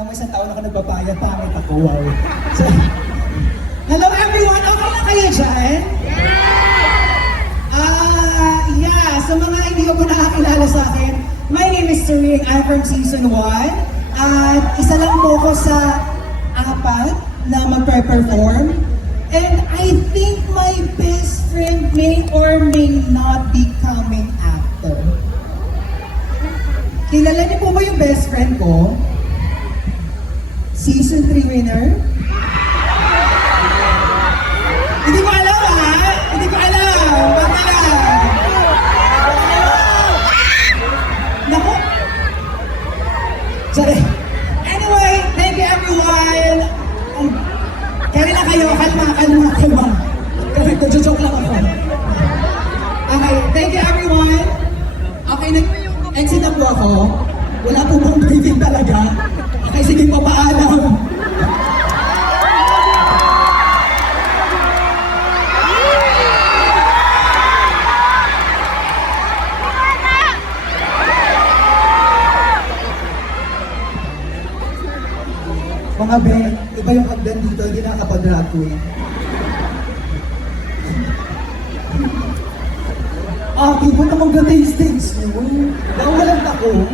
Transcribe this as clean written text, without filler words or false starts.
naman isang taon ako nagbabayad, pangit ako, wow. So, hello everyone! Okay na kayo dyan? Yeah, sa mga hindi ko nakakilala sa akin, my name is Turing, I'm from Season 1. At isa lang po ko sa 4 na magpe-perform. And I think my best friend may or may not be coming after. Kilala niyo po ba yung best friend ko? Season 3 winner? Hindi ko alam ha? Hindi ko alam. Baka lang. Naku. Sorry. Anyway, thank you everyone. Kaya na kayo, kalma. Correct, joke lang ako. Okay, thank you everyone. Okay, nag-exit na po ako. Wala po pong briefing talaga. Okay, sige, papaalam. Mga be, iba yung hagdan dito, hindi nakakapag-drag queen. Di ba naman ganda yung stage nyo? Bawal ang takong.